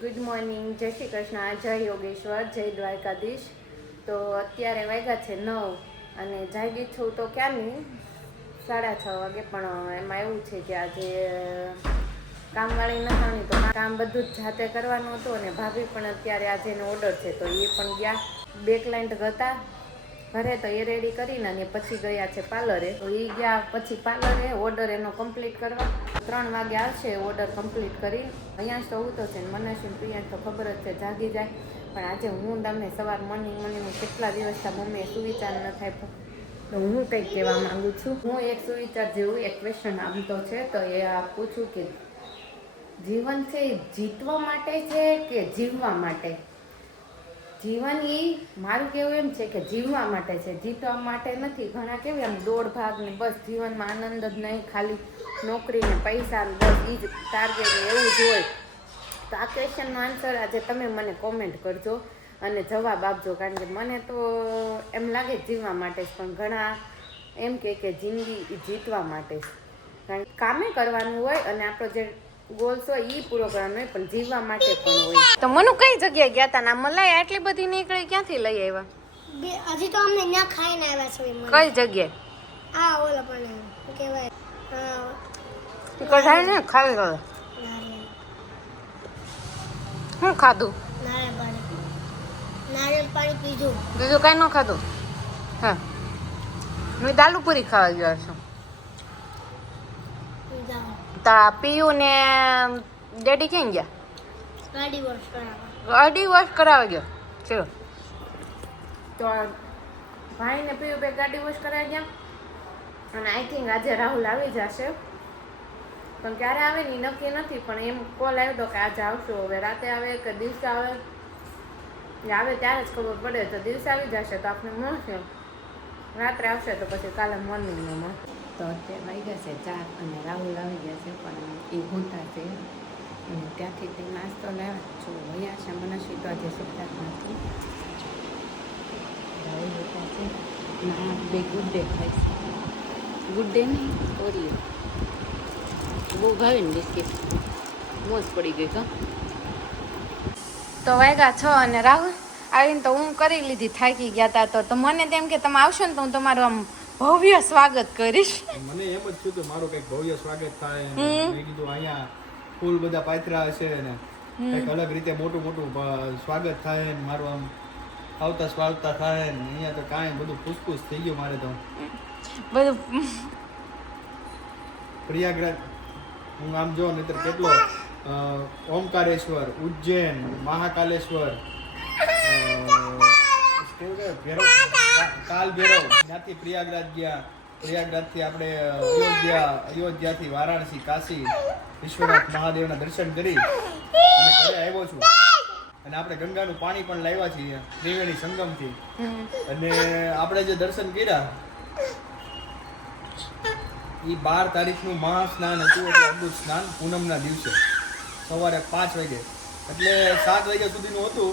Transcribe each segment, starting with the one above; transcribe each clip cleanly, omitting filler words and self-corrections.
Good morning, જય શ્રી કૃષ્ણ, જય યોગેશ્વર, જય દ્વારકાધીશ. તો અત્યારે વાગ્યા છે 9 અને જાગી છું તો ક્યાંની 6:30 વાગે. પણ એમાં એવું છે કે આજે કામવાળી નથી તો કામ બધું જ જાતે કરવાનું હતું અને ભાભી પણ અત્યારે આજે એનો ઓર્ડર છે તો એ પણ ગયા. 2 ક્લાયન્ટ હતા ઘરે તો એ રેડી કરીને અને પછી ગયા છે પાર્લરે. તો એ ગયા પછી પાર્લરે ઓર્ડર એનો કમ્પ્લીટ કરવા. 3 વાગે આવશે ઓર્ડર કમ્પ્લીટ કરી. અહીંયા જ તો હું તો છે ને મને છે પ્રિયા તો ખબર જ છે જાગી જાય. પણ આજે હું તમને સવાર મોર્નિંગ કેટલા દિવસથી મમ્મીએ સુવિચાર ન થાય તો હું કંઈક કહેવા માંગુ છું. હું એક સુવિચાર જેવું એક ક્વેશ્ચન આવતો છે તો એ આપું છું કે જીવન છે એ જીતવા માટે છે કે જીવવા માટે? જીવન એ મારું કહેવું એમ છે કે જીવવા માટે છે, જીતવા માટે નથી. ઘણા કેવું એમ દોડ ભાગ ને બસ જીવનમાં આનંદ જ નહીં, ખાલી નોકરી ને પૈસા ને બસ એ જ ટાર્ગેટ એવું જ હોય. તો આ ક્વેશ્ચનનો આન્સર આજે તમે મને કોમેન્ટ કરજો અને જવાબ આપજો. કારણ કે મને તો એમ લાગે જીવવા માટે જ, પણ ઘણા એમ કે જિંદગી જીતવા માટે જ. કારણ કે કામે કરવાનું હોય અને આપણો જે ગોલ્સ હોય એ પૂરો કરવાનો હોય, પણ જીવવા માટે પણ હોય. તો મનુ કઈ જગ્યાએ ગયા તા? ના મલાઈ આટલી બધી નીકળી ક્યાંથી લઈ આવ્યા? હજી તો અમને ત્યાં ખાઈને આવ્યા છે. કઈ જગ્યાએ? આ ઓલા પણ શું કહેવાય કઢાઈ ને ખાવી ગયો. શું ખાધું? નારિયેળ પાણી પીધું. બીજું કઈ ન ખાધું? હા, હું દાલુ પૂરી ખાવા ગયો છું. તા પીયું ને ડેડી ક્યાં ગયા? ગાડી વોશ કરાવવા. ગાડી વોશ કરાવવા ગયો. ચલો તો ભાઈ ને પીયું બે ગાડી વોશ કરાવી ગયા. અને આઈ થિંક આજે રાહુલ આવી જશે, પણ ક્યારે આવે ને નક્કી નથી. પણ એમ કોલ આવ્યો કે આજે આવશો. હવે રાતે આવે કે દિવસે આવે, આવે ત્યારે જ ખબર પડે. તો દિવસે આવી જશે તો આપણે મળશે, રાત્રે આવશે તો પછી કાલે મોર્નિંગમાં મળશે. તો અત્યારે વાગ્યા છે 4 અને રાહુલ આવી ગયા છે, પણ એ ભૂતા છે અને ત્યાંથી તે નાસ્તો લાવ્યા છો. અહીંયા છે મનસ્વી તો આજે સુખતા નથી. રાહુલ ભૂતા છે ના બે ગુડ ડે ખાઈશ. ગુડ ડે નહીં, ઓરિયો બહુ ભાવે ને બિસ્કિટ, મોજ પડી ગઈ. તો વાગ્યા 6 અને રાહુલ આવીને તો હું કરી લીધી, થાકી ગયા હતા. તો મને તેમ કે તમે આવશો ને તો હું તમારું આમ ભવ્ય સ્વાગત કરીશ. મને એમ જ થયું કે મારું કંઈક ભવ્ય સ્વાગત થાય. મેં કીધું અહીંયા ફૂલ બધા પાથરા હશે ને કંઈક અલગ રીતે મોટું સ્વાગત થાય ને મારું આમ આવતા સ્વાગતા થાય ને. અહીંયા તો કાંઈ બધું ફૂસફૂસ થઈ ગયું મારે તો બધું. પ્રયાગરાજ હું આમ જો નહીતર કેટલો ઓમકારેશ્વર, ઉજ્જૈન, મહાકાલેશ્વર, કાલ ભૈરવ, ત્યાંથી પ્રયાગરાજ ગયા. પ્રયાગરાજથી આપણે અયોધ્યાથી વારાણસી, કાશી વિશ્વનાથ મહાદેવના દર્શન કરી અને ઘરે આવ્યો છું. અને આપણે ગંગાનું પાણી પણ લાવ્યા છીએ ત્રિવેણી સંગમથી. અને આપણે જે દર્શન કર્યા એ 12 તારીખનું મહાસ્નાન હતું, એટલે અમૃત સ્નાન પૂનમના દિવસે સવારે 5 વાગે, એટલે 7 વાગ્યા સુધીનું હતું.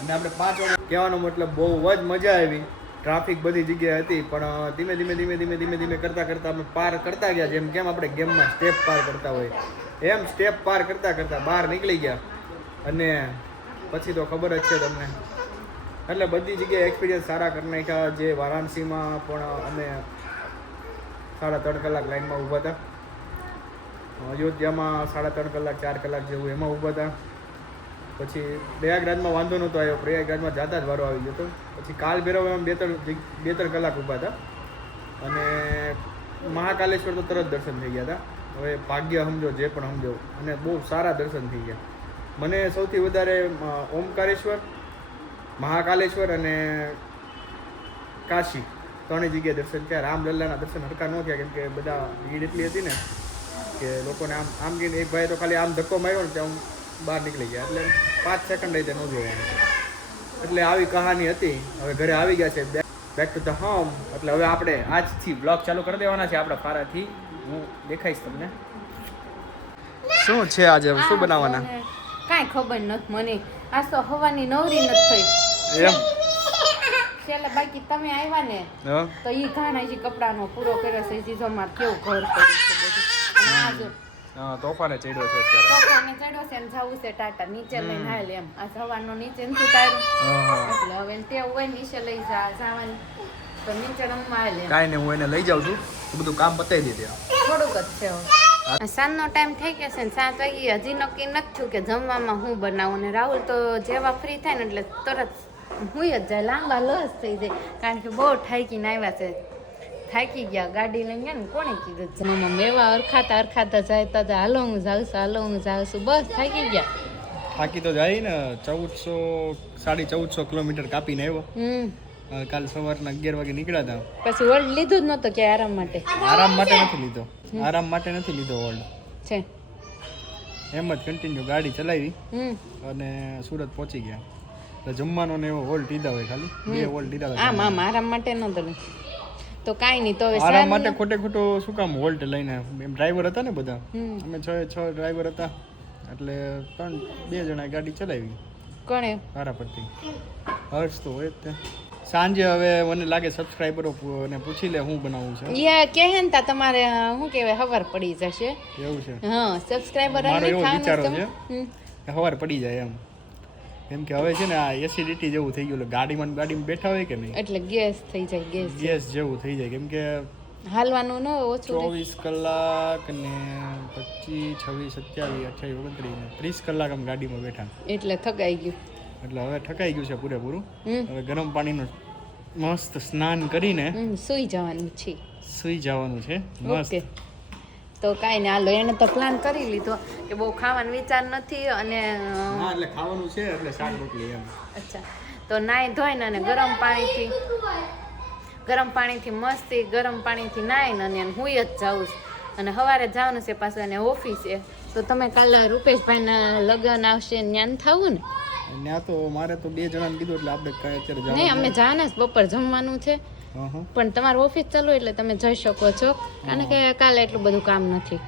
અને આપણે 5 વાગે કહેવાનો મતલબ બહુ જ મજા આવી. ટ્રાફિક બધી જગ્યાએ હતી, પણ ધીમે કરતા અમે પાર કરતા ગયા. જેમ કેમ આપણે ગેમમાં સ્ટેપ પાર કરતા હોય એમ સ્ટેપ પાર કરતા બહાર નીકળી ગયા. અને પછી તો ખબર જ છે તમને, એટલે બધી જગ્યાએ એક્સપિરિયન્સ સારા કરી નાખ્યા. જે વારાણસીમાં પણ અમે 3.5 કલાક લાઈનમાં ઊભા હતા. અયોધ્યામાં 3.5 કલાક 4 કલાક જેવું એમાં ઊભા હતા. પછી પ્રયાગરાજમાં વાંધો નહોતો આવ્યો, પ્રયાગરાજમાં જાતા જ વારો આવી ગયો હતો. પછી કાલ ભૈરવ એમ 2-3 કલાક ઊભા હતા. અને મહાકાલેશ્વર તો તરત દર્શન થઈ ગયા હતા. હવે ભાગ્ય સમજો જે પણ સમજો, અને બહુ સારા દર્શન થઈ ગયા. મને સૌથી વધારે ઓમકારેશ્વર, મહાકાલેશ્વર અને કાશી 3 જગ્યાએ દર્શન થયા. રામલલ્લાના દર્શન હરકા ન થયા, કેમ કે બધા ભીડ એટલી હતી ને કે લોકોને આમ કહીને એક ભાઈ તો ખાલી આમ ધક્કો માર્યો ને ત્યાં બહાર નીકળી ગયા. એટલે 5 સેકન્ડ રીતે ન જોવાનું. એટલે આવી કહાની હતી. હવે ઘરે આવી ગયા છે, બેક ટુ ધ હોમ. એટલે હવે આપણે આજથી બ્લોગ ચાલુ કરી દેવાના છે આપણા ફારાથી. હું દેખાઈશ તમને શું છે આજે, શું બનાવવાના કાંઈ ખબર નથી મને. આજ તો હવાની નવરી નથી થઈ એમ. છેલ્લે બાકી તમે આવ્યા ને તો ઈ ઘાણા જે કપડાનો પૂરો કર્યો છે. જીજો માર કેવું ઘર પડ્યું છે બધું. અને આજ હા તોફાને ચડ્યો છે અત્યારે તોફાને ચડ્યો છે ને જવું છે ટાટા નીચે લઈને હાલ એમ આ સવારનો નીચે નથી તાર્યું એટલે હવે તે હોય નીચે લઈ જવાની તો નીચે રમવા હાલ એમ કાંઈ નહીં હું એને લઈ જાઉં છું એ બધું કામ પતાવી દે ત્યાં થોડુંક જ છે હવે સાંજનો ટાઈમ થઈ ગયો છે ને 7 વાગી હજી નક્કી નથી થયું કે જમવામાં હું બનાવું ને રાહુલ તો જેવા ફ્રી થાય ને એટલે તરત હું જ જાય લાંબા લસ થઈ જાય કારણ કે બહુ થાકીને આવ્યા છે થાકી ગયા ગાડી લઈને ગયા ને કોણે કીધું મમ્મા મેવા અરખાતા જાય તો હાલો હું જાઉં છું બસ થાકી ગયા થાકી તો જાય ને 1400 કિલોમીટર કાપીને આવ્યો કાલ સવારના 11 વાગે નીકળ્યા હતા પછી વર્લ્ડ લીધું જ નહોતો કે આરામ માટે આરામ માટે નથી લીધો વર્લ્ડ છે એમ જ કન્ટિન્યુ ગાડી ચલાવી અને સુરત પહોંચી ગયા એટલે જમવાનો ને એવો હોલ્ટ લીધા હોય ખાલી 2 હોલ્ટ લીધા હોય આમ આરામ માટે નહોતો તો કાંઈ નહીં તો હવે આરામ માટે ખોટો શું કામ હોલ્ટ લઈને એમ ડ્રાઈવર હતા ને બધા અમે 6 ડ્રાઈવર હતા એટલે 2 જણા ગાડી ચલાવી કોણે સારા પડતી હર્ષ તો હોય જ તે સાંજે હવે મને લાગે સબસ્ક્રાઈબરો ને પૂછી લે હું બનાવું છે એ કહે ને તા તમારે શું કહેવાય ખબર પડી જશે એવું છે હા સબસ્ક્રાઇબર મારો એવો વિચારો છે કે ખબર પડી જાય એમ કે હવે છે ને આ એસિડિટી જેવું થઈ ગયું ગાડીમાં બેઠા હોય કે નહીં એટલે ગેસ થઈ જાય ગેસ જેવું થઈ જાય કેમ કે હાલવાનું ન ઓછું 24 કલાક ને 25 26 27 28 29 30 કલાક આમ ગાડીમાં બેઠા એટલે થકાઈ ગયું એટલે હવે ઠકાઈ ગયું છે પૂરેપૂરું હવે ગરમ પાણીનું મસ્ત સ્નાન કરીને સૂઈ જવાનું છે મસ્ત તો કાંઈ નહીં હાલો એને તો પ્લાન કરી લીધો કે બહુ ખાવાનો વિચાર નથી અને એટલે ખાવાનું છે એટલે શાક રોટલી એમ અચ્છા તો નાઈ ધોઈને અને ગરમ પાણીથી મસ્તી ગરમ પાણીથી નાઈને અને હું જ જાઉં છું અને સવારે જવાનું છે પાછું એને ઓફિસે તો તમે કાલે રૂપેશભાઈના લગ્ન આવશે ત્યાં થવું ને ત્યાં તો મારે તો 2 જણાને કીધું એટલે આપણે કઈ અત્યારે જવાનું નહીં અમે જાને બપોર જમવાનું છે પણ તમારું ઓફિસ ચાલુ એટલે તમે જઈ શકો છો કારણ કે કાલે એટલું બધું કામ નથી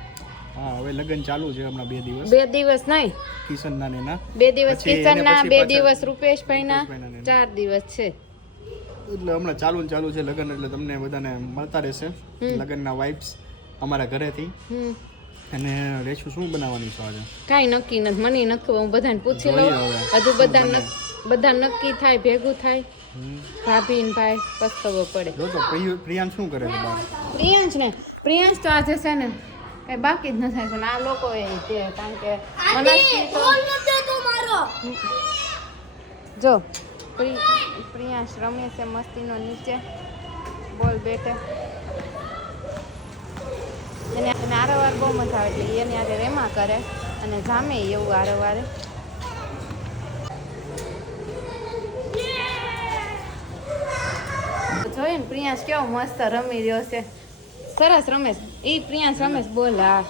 હા હવે લગ્ન ચાલુ છે હમણાં 2 દિવસ 2 દિવસ નહીં કિશનના ને ના 2 દિવસ કિશનના 2 દિવસ રૂપેશભાઈના 4 દિવસ છે એટલે હમણાં ચાલુ છે લગ્ન એટલે તમને બધાને મળતા રહેશે લગ્નના વાઇબ્સ અમારા ઘરેથી અને રેશું શું બનાવવાની છે આજે કાંઈ નક્કી નથી મને નક્કી હું બધાને પૂછી લઉં હજુ બધા નક્કી થાય ભેગું થાય ભાભી ને ભાઈ બસ ખબર પડે તો પ્રિયાંશ શું કરે છે બહાર પ્રિયાંશ તો આજે છે ને કઈ બાકી જ નથી પણ આ લોકો તે કારણ કે જો પ્રિયાંશ રમે છે મસ્તીનો નીચે બોલ બેટે એને આરવાર બહુ મજા આવે એટલે એને આજે રેમા કરે અને જામે એવું આરવારે જોયું ને પ્રિયાંશ કેવો મસ્ત રમી રહ્યો છે સરસ રમેશ પ્રિયાંશ રમેશ બોલ હા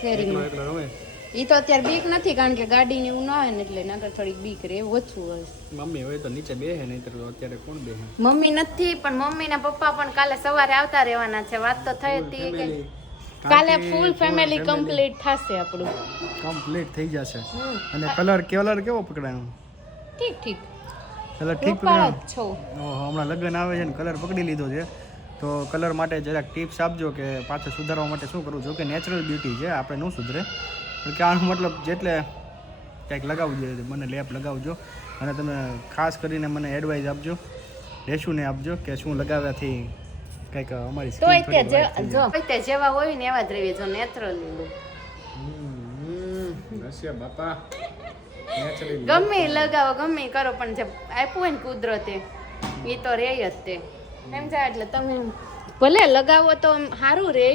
શેરીમાં ઈ તો અત્યારે બીક નથી કારણ કે ગાડી ને એવું ના હોય ને એટલે નગર થોડીક બીક રે ઓછું હોય મમ્મી હવે તો નીચે બેહે નહીં તો અત્યારે કોણ બેહે મમ્મી નથી પણ મમ્મી ના પપ્પા પણ કાલે સવારે આવતા રહેવાના છે વાત તો થઈ હતી કે કાલે ફૂલ ફેમિલી કમ્પ્લીટ થશે આપણું કમ્પ્લીટ થઈ જશે અને કલર કેવો પકડાયો ઠીક કલર ઠીક પકડાયો છો હમણાં લગ્ન આવે છે ને કલર પકડી લીધો છે તો કલર માટે જરાક ટિપ્સ આપજો કે પાછળ સુધારવા માટે શું કરવું જો કે નેચરલ બ્યુટી છે આપણે ન સુધરે પણ કે આનો મતલબ જેટલે કંઈક લગાવવું જોઈએ મને લેપ લગાવજો અને તમે ખાસ કરીને મને એડવાઇસ આપજો રેશુને આપજો કે શું લગાવ્યાથી કંઈક અમારી સ્કિન જેવા હોય ને એવા જ રહેવી જો નેચરલ બાપા ગમે લગાવો ગમે કરો પણ જે આપ્યું હોય ને કુદરતે એ તો રે જ તે એમ જાય એટલે તમે ભલે લગાવો તો સારું રે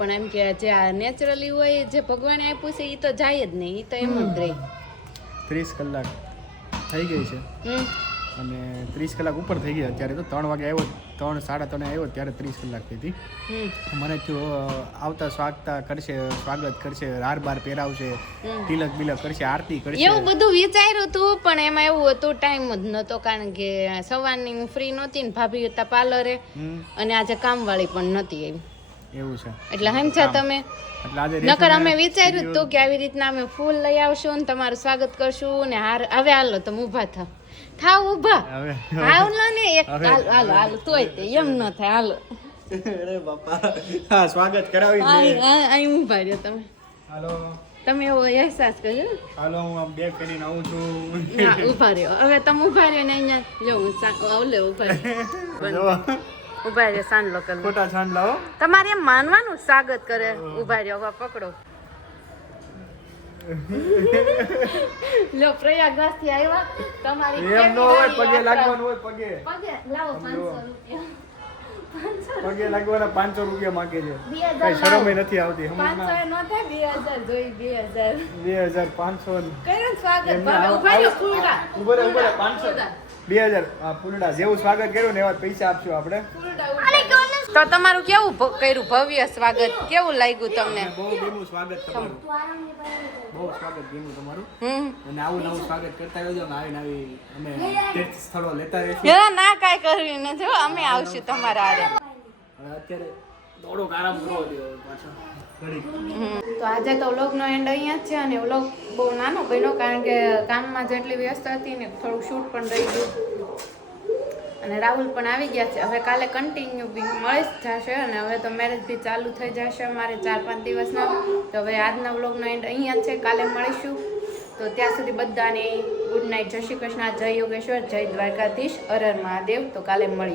પણ એમ કે જે આ નેચરલી હોય જે ભગવાને આપ્યું છે એ તો જાય જ નહીં એ તો એમ જ રહે 30 કલાક થઈ ગઈ છે અને 30 કલાક ઉપર થઈ ગયા અત્યારે તો 3 વાગે આવ્યો 3 સાડા 3 આવ્યો ત્યારે 30 કલાક થઈ હતી મને થયું આવતા સ્વાગત કરશે હાર બાર પહેરાવશે તિલક બિલક કરશે આરતી કરશે એવું બધું વિચાર્યું હતું પણ એમાં એવું હતું ટાઈમ જ નહોતો કારણ કે સવારની હું ફ્રી નહોતી ને ભાભી હતા પાર્લરે અને આજે કામવાળી પણ નહોતી એવી એવું છે એટલે સમજ્યા તમે નકર અમે વિચાર્યું હતું કે આવી રીતના અમે ફૂલ લઈ આવશું ને તમારું સ્વાગત કરશું ને હવે હાલો તમે ઊભા થાવ ઊભા હાલો ને એક હાલો તોય તે એમ ન થાય હાલો અરે બાપા હા સ્વાગત કરાવી દે અહીં ઊભા રહ્યો તમે હાલો તમે એવો અહેસાસ કર્યો હાલો હું આમ બેગ કરીને આવું છું હા ઊભા રહ્યો હવે તમે ઊભા રહ્યો ને અહીંયા જો હું ઓલે ઊભા રહ્યો જો ઊભા રહ્યો સાંડલો કરી ખોટા છાંડ લાવો તમારે એમ માનવાનું સ્વાગત કરે ઊભા રહ્યો હવે પકડો લો પ્રયાગરાજ થી આવ્યા તમારી એમ ન હોય પગે લાગવાનું હોય પગે પગે લાવો 500 રૂપિયા પગે લાગવાના 500 રૂપિયા માંગે છે 2000 કઈ શરમ નથી આવતી 500 નો થાય 2000 જોઈ 2000 2500 કર્યું સ્વાગત એમને ભાવે ઊભા રહ્યો ફૂલડા ઉભો રે 500 2000 આ ફૂલડા જેવું સ્વાગત કર્યું ને એવા પૈસા આપશું આપણે તો તમારું કેવું કર્યું ભવ્ય સ્વાગત કેવું લાગ્યું તમને બહુ ગમ્યું સ્વાગત તમારું બહુ સ્વાગત ગમ્યું તમારું અને આવું નવું સ્વાગત કરતા રહેજો ને આવી નવી અમે તીર્થ સ્થળો લેતા રહીશું ના કાંઈ કરવી નથી હો, અમે આવશું તમારા હારે હવે અત્યારે થોડોક આરામ કરવો દો પાછો ઘડીક તો આજે તો વ્લોગનો એન્ડ અહીંયા જ છે અને વ્લોગ બહુ નાનો બન્યો કારણ કે કામમાં જેટલી વ્યસ્ત હતી ને થોડુંક શૂટ પણ રહી ગયું અને રાહુલ પણ આવી ગયા છે હવે કાલે કન્ટિન્યુ બી મળી જ જશે અને હવે તો મેરેજ બી ચાલુ થઈ જશે અમારે 4-5 દિવસના તો હવે આજના વ્લોગનો એન્ડ અહીંયા જ છે કાલે મળીશું તો ત્યાં સુધી બધાને ગુડ નાઇટ જય શ્રી કૃષ્ણ જય યોગેશ્વર જય દ્વારકાધીશ હર હર મહાદેવ તો કાલે મળીએ